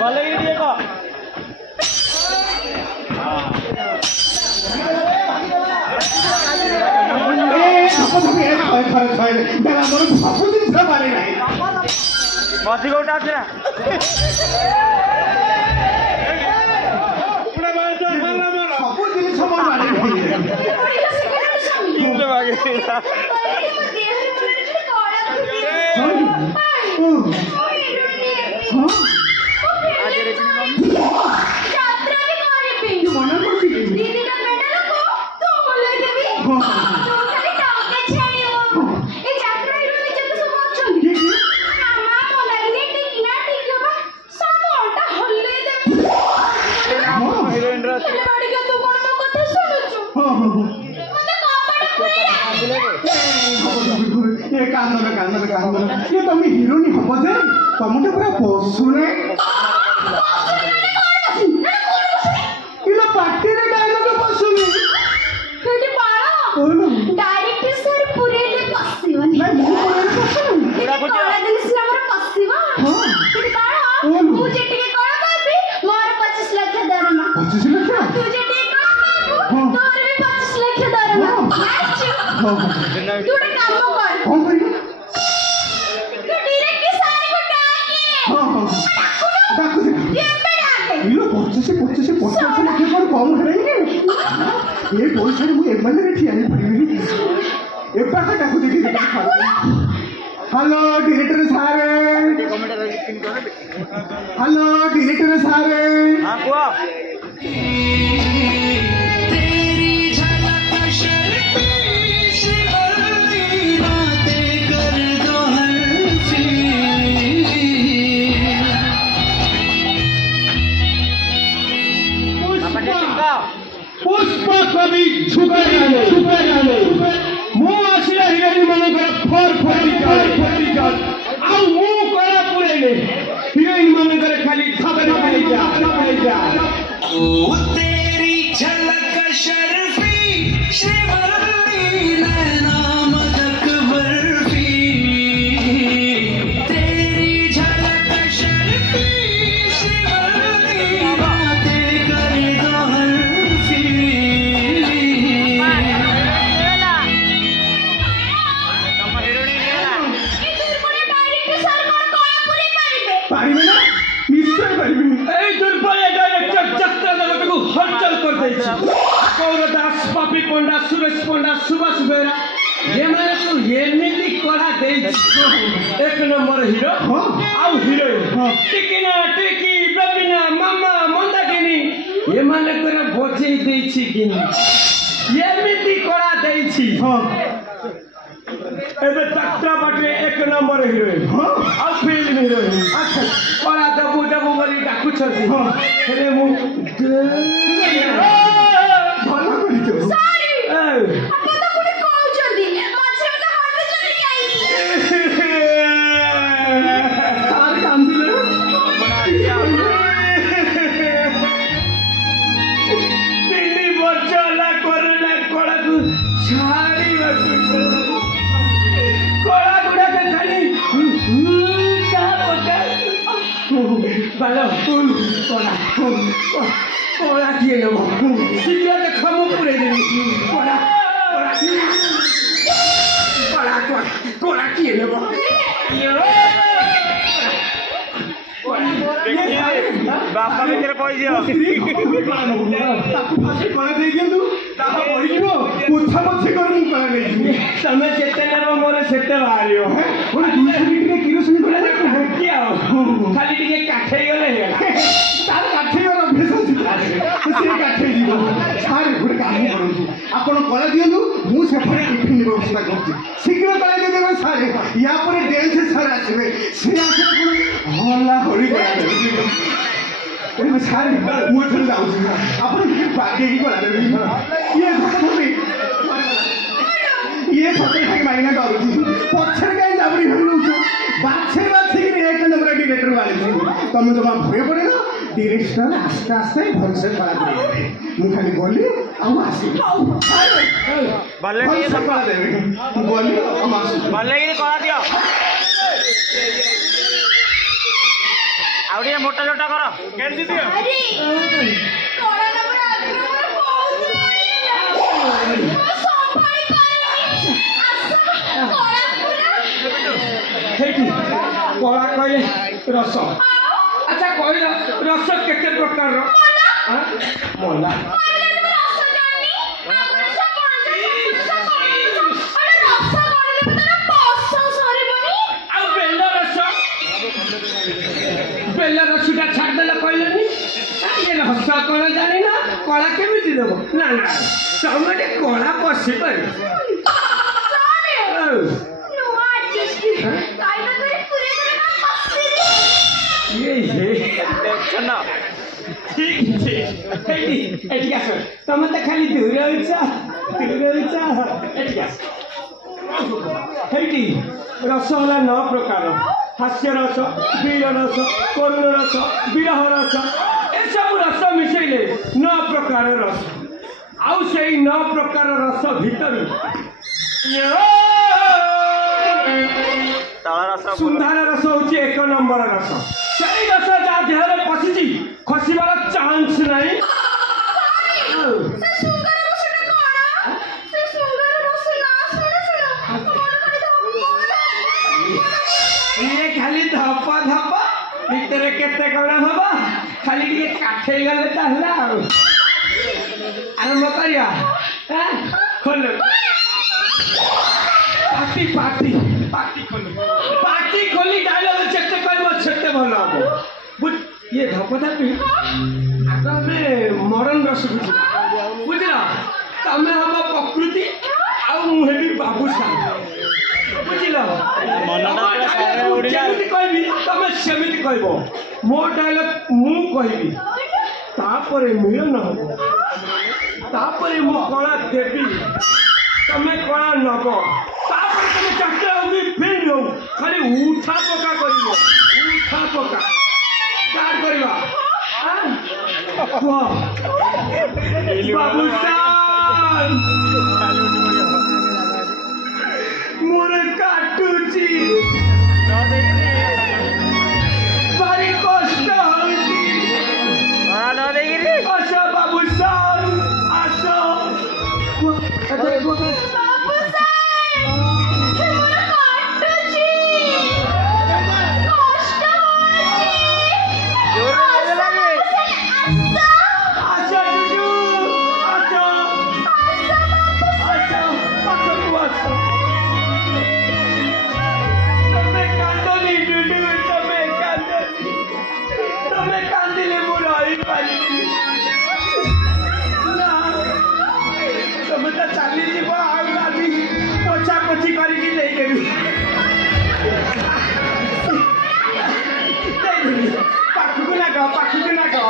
भले ही देखो मती को उठा तेरा ये तुम हिरोनी हम जे तुमने पूरा पशुने इला पार्टी रे डायलॉग पशुने केडी पाळो डायरेक्ट सर पुरे ले पसिवनी नहीं मु पुरे पशुने पूरा काला दिसला मोर पसिवा हां केडी पाळो तू जे टिके कळ करबी मोर 25 लाख दरमा 25 लाख तू जे टिके कळ करबी तोर भी 25 लाख दरमा हां तू टे काम कर कौन करी कम है ये पैसा मुझे एमएलए ठिया नहीं पड़ी ए पाखा डाकू देखी हेलो डायरेक्टर साहब हेलो डायरेक्टर साहब हां को तेरी झलक शर्फी शिवली बातें कर दो हल्फी पुष्प कवि झुके जाने मो आसिला हिरानी मनकर फर फटी जाल आ मो करा पुरेले हिरानी मनकर खाली खाली जा ओ तेरी झलक शर्फी शिवली नैना मदक बर्फी तेरी झलक शर्फी शिवली बातें कर दो हल्फी पारिबे ना निश्चय पारिबे ए दुर्बल डायरेक्टर चक्र जगत को हलचल कर देछि कौर दास पापी पंडा सुरेश पंडा सुभाष बेरा ये माने तो एमिति करा देछि एक नंबर हीरो आउ हीरोइन टिकिना टिकी बबिना मामा मंदाकिनी ये माने करे बचै देछि किनी एमिति करा देछि एबे तक्ता बाटे एक नंबर हीरोइन आ फिल्म हीरोइन अच्छा परा दबु बोली डाकू छथि हेले मु भलो करितो सॉरी अपन तो पुरे कहउ छथि मछरे में हाथ चली जाई सारे काम दिले दिल्ली बच्चा करला कोड़ाकू छाड़ी बाकू कोड़ा गुड़ा के खाली का पका बालो फूल कोड़ा किए नो सिया के खमो पूरे दे कोड़ा किए नो बापा के तेरे पैसे ताकू फांसी कोड़ा दे दियो तू ताको पड़िबो पुछा पछे कर मु करा नै तमे जेते नेबो मोरे सेते बारियो ओने 200 लीटर किरोसिन कोला दे क्या खाली टिके काठे गले तार काठे गलो भेसो से काठे दिबो सारे गुड काम करंतु आपण कोला दियनु मु सेपरे टिफिन व्यवस्था करती शीघ्र कोला दे देबे सारे या परे डेंस सारे आसीबे से आसे हल्ला होली करा मैं सारे वो चल जाऊँ अपन बाकी ही कोला दे ये ये छोटे भाई मायना करूँ पछर कहीं जाबरी हो बाछे के एक नंबर डायरेक्टर वाले तुम जब भय पड़े ना डायरेक्टर आस्ते आस्ते भलसे कला करे मु खाली बोली आउ आसी भले ये सब कला देबे मु बोली आउ आसी भले ये कला दियो ଆଉ ଟିକେ ମୋଟା ଜୋଟା କର କେମିତି ଦିଅ ଆରେ କଳା ନମ୍ବର ଆଗରୁ ମୋର ବହୁତ ବଢିଆ ମୁଁ ସମ୍ଭାଳି ପାରିନି ଆସ କଳା ପୁରା ହେଇଟି କଳା କହିଲେ ରସ ଆଚ୍ଛା କହିଲ ରସ କେତେ ପ୍ରକାରର ମଲା बेला रसुटा छाड़देला कहलेनी ये रस कण जानी ना कला केमिति देबो ना ना समटे कला पसी पर ये देखना ठीक ठीक एटी आस तुम तो खाली दूर होइछा एटी आस हेटी रस होला 9 प्रकार हास्य रस वीर रस करुण रस विरह रस ए सब रस मिसेले 9 प्रकार रस आउ से 9 प्रकार रस भीतर सुंदर रस होची 1 नंबर रस सही रस जा देहरे पसिची खसिबार चांस नहीं खाली धप धप भितर केते कण हबा खाली टिके काठे गले ताहला आरंभ करिया खोल पार्टी खोली डायलॉग चेते करबो छेते भल हबो बुझ ये धप धपी आगा में मरण रस बुझला तमे हबो प्रकृति आ मु हेबी बाबूसा बुझिलो जेमिति कहबी तमे सेमिति कहबो मो डायलॉग मु कहबी तापरे मिलन हबो तापरे मो कला देबी तमे कला नबो तापरे तमे चक्के होबी फेल हो खाली उठा पका करिवो उठा पका स्टार्ट करिवा बाबूसान मोरे काटुची भारी कष्ट होची आशा बाबूसान आशा चाली जीव आज पोछा पोछी करके पाखु ना गो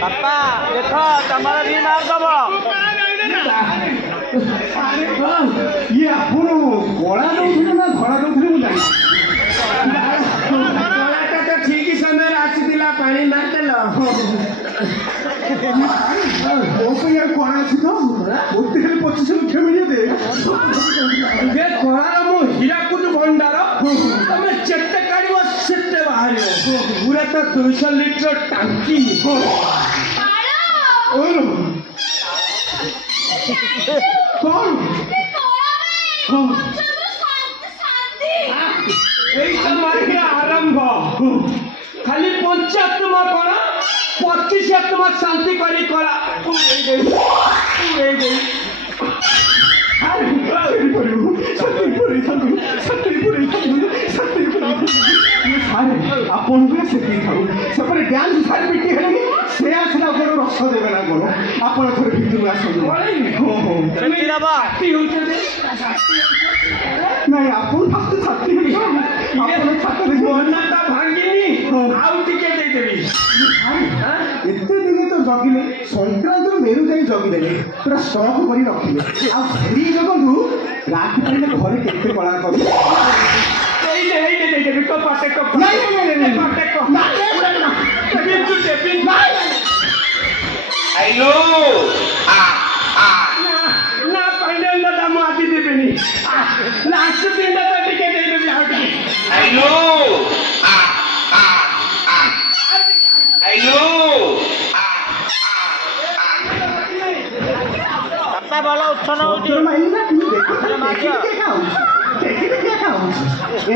बापा देखो तमरा भी मार दबो ये आपण गोळा दउथले ना धळा दउथले मु जानि गोळाटा तो ठीक समय आसीदिला पानी मारतेलो ओ पे यार कोणा छी तो ओते खाली 25 लक्ष मिलिए दे ये गोळा मु हीराकुद भंडार तमे चेते काढिबो सेते बाहरियो पूरा तो 200 लीटर टांकी कौन आरंभ खाली पंचात्मा करा 25 आत्मा शांति करी करा आपन से सेपरे डांस सारी पिटी हेली से आसला गोड़ रस देबे ना गोड़ आपन थोड़े भितर आसो हो चली बाबा नहीं आपन फक्त छाती हो ମନାଟା ଭାଙ୍ଗିନି ଆଉ ଟିକେ ଦେଇଦେବି ଏତେ ଦିନ ତ ଜଗିଲେ ସଂକ୍ରାନ୍ତରୁ ମେରୁ ଯାଇ ଜଗିଦେଲେ ପୁରା ଷ୍ଟକ୍ କରି ରଖିଲେ ଆଉ ସେଇ ଜଗନ୍ତୁ ରାତି ପାଇଲେ ଘରେ କେତେ କଳା କରୁ ଦେଇଦେବି କପାଟେ Hello. ନା ଫାଇନାଲ ଦାଦା ମୁଁ ଆଜି ଦେବିନି ଲାଷ୍ଟ ଦିନଟା ତ ଟିକେ ଦେଇଦେବି ଆଉ ଟିକେ Hello. Hello. ବାପା ଭଲ ଉଚ୍ଛନ ହଉଛି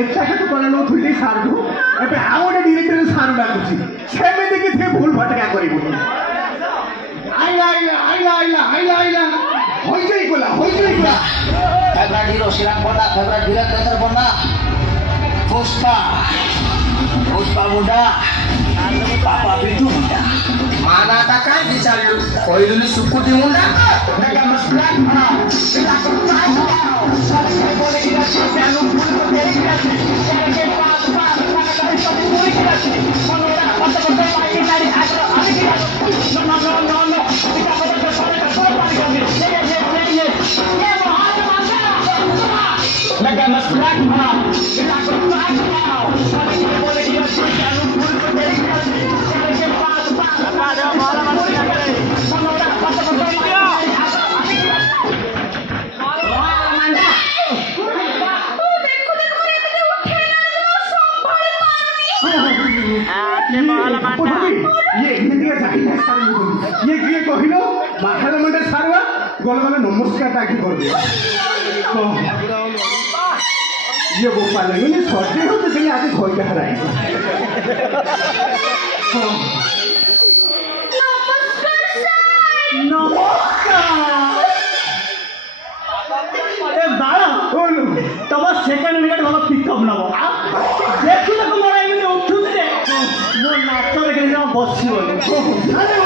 ଏଟାକୁ କଲାଣୁ ଥୁଇ ସାର୍କୁ ଏବେ ଆଉ ଗୋଟେ ଡିରେକ୍ଟର ସାର୍ ଡାକୁଛି ସେମିତି କିଛି ଭୁଲ ଭଟକା କରିବୁନି ଆଇଲା ହୋଇଯାଇ ଗଲା फेवरेट हीरो श्रीराम बोंडा फेवरेट विलन तेतर बोंडा पुष्पा मुंडा पापा बिटू मुंडा माना का काय विचारलु कोइलुनी सुकुटी मुंडा मेगा मस्लाक भरा सिला को ट्राई करो सारे बोले गिरा से प्यानो फूल को तेरी गिरा से के पास पास लगा कर सब पूरी गिरा से मनोरा पत पत पाई नारी आग्रह आदि गिरा नो पिता पत पत सारे का सब पानी कर ये महान माता मेगा मस्लाक भरा सिला को ट्राई करो सारे बोले गिरा से प्यानो फूल को तेरी गिरा से के पास पास ବାପା ଦେହ ଭଲ ମାରୁଛି ଆଗରେ मनोरा पत पत पाई ये किए कहल महारा मंडे सारवा गल गल नमस्कार टाकी कर दे ये गोपाल ये सजे होते थे आज खोई का हराई ए बाळा तब सेकेंड मिनिट भल पिकअप नब देखु देखु मोर एमनी उठुछ जे मो नाच देखि बसिबनी अरे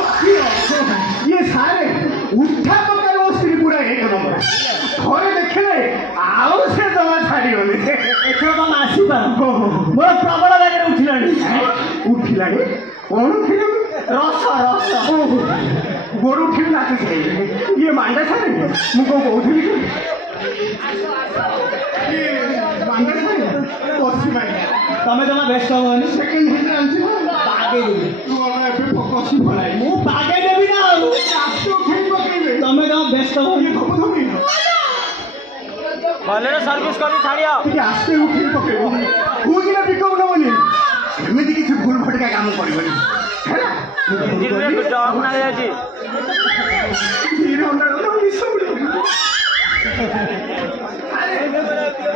ये सारे उठा पकार वो स्त्री पूरा एक नंबर घरे देखले आओ से दवा छाड़ी होले एथर तो आसी पा मोर प्रबल बेगे उठिलानी कौन उठिला रस गोरु उठिल नाचे ये मांडा छाड़े मुको कहूली ये मांडा छाड़े पसी मांडा तमे जमा बेस्ट होनी सेकंड हिट आंची बागे देबी गोला पे फोकसी भलाई मु बागे देबी ना तो फेन पकेबे तमे जमा बेस्ट होनी धमी ଭଲରେ ସର୍ଭିସ କରି ଛାଡ଼ିଅ ଟିକେ ଆସ୍ତେ ଉଠେଇ ପକେଇବ କୋଉଦିନ ପିକଅପ୍ ନବନି ଏମିତି କିଛି ଭୁଲ ଭଟକା କାମ କରିବନି ହେଲା ଧୀରେ ଡକ୍ ନା ଯାଇଛି ଧୀରେ ଅଣ୍ଡା ଅଣ୍ଡା ମିଶ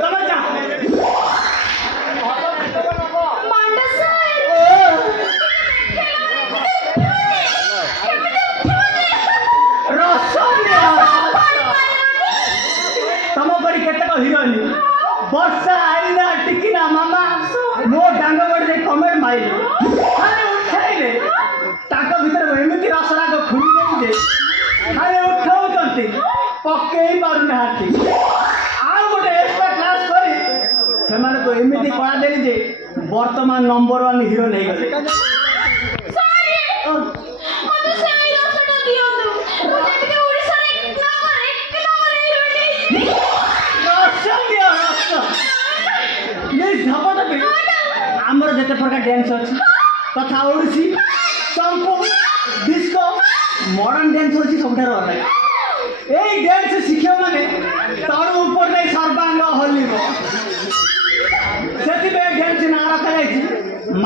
तमे जा मांडा साहेब तम करी केतक हिरोनी वर्षा आईना टिकिना मामा मो डांग बड़े कमेर माइले अरे उठाइले ताक भीतर एमिति रसराग खुली देई जे अरे उठाउचंती पकेई पारु नाहाती आ गोटे एक्स्ट्रा क्लास करी सेमाने को एमिति कळा देली जे वर्तमान नंबर 1 हीरो नहीं गले सॉरी मते से आई रसटा दियंतु मुझे भी ओडिसा रे एक नंबर हीरो ये झपट पे आमर जेते प्रकार डांस अछि तथा ओडिसी संको डिस्को मॉडर्न डांस अछि सबठार अलग ए डांस शिक्षा माने तळ ऊपर नै सर्वांग हलिबो सेति बे डांस ना रखा जायछि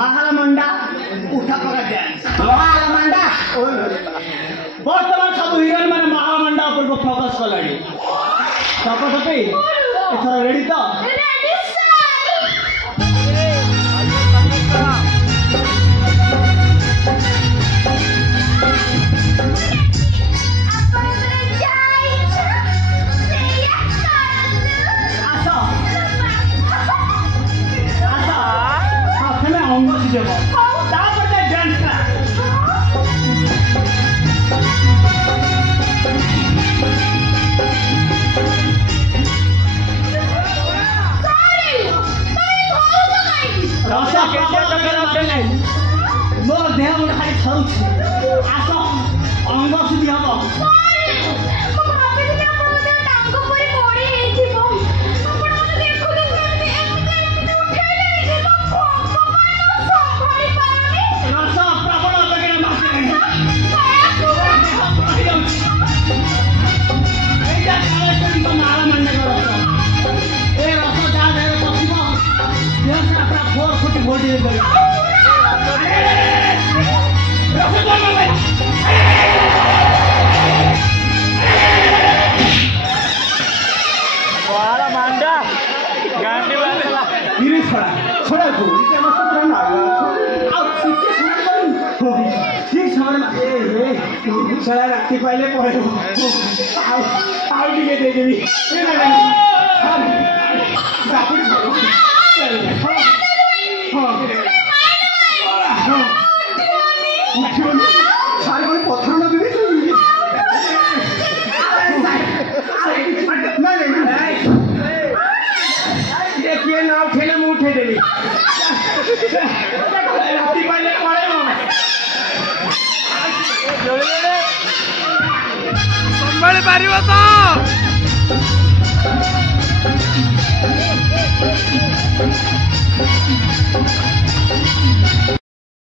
महालमंडा उठा प्रकार डांस महालमंडा वर्तमान सब हीरोइन माने महालमंडा ऊपर को फोकस कलाडी झपट पे एथर रेडी तो रेडी सर ଧରୁଛି ଆସ ଅଙ୍ଗ ଶୁଦ୍ଧି ହବ ମୁଁ ଭାବିଥିଲି ଆପଣଙ୍କ ଦେହ ଟାଙ୍ଗ ପରି ମୋଡ଼ି ହେଇଯିବ ଆପଣ ମୋତେ ଦେଖୁଛନ୍ତି ଏମିତି ଉଠେଇଲେଣି ଯେ ମୋ ଭଗବାନ ସମ୍ଭାଳି ପାରୁନି ରସ ପ୍ରବଳ ବେଗରେ ମାସିଲାଣି ଏଇଟା କାଳେଶ୍ୱରୀଙ୍କ ନାଳ ମାନ୍ୟକ ରସ ଏ ରସ ଯାହା ଦେହରେ ପଶିବ ଦେହ ସାରା ପୁରା 4 ଫୁଟ ବଡି ହେଇପାରିବ ରସ ଜନ୍ମ वाला मांडा गांडी वाला ଧୀରେ ଛଡ଼ା ଛଡ଼ା ଯୋଡ଼ିଟା ମାସ ପୁରା ନାଳ ଆଉ ଟିକେ ସମୟ ଠିକ ସମୟରେ ଛଡ଼ା ରାତି ପାଇଲେ ପଳେଇବ ଆଉ ଟିକେ ଦେଇଦେବି ଉଠିବନି ସାର୍ କ'ଣ ପଥର ନଦେବି କିଏ ନ ଉଠେଇଲେ ମୁଁ ଉଠେଇଦେବି ରାତି ପାଇଲେ ପଳେଇବ संभाली पारिब तो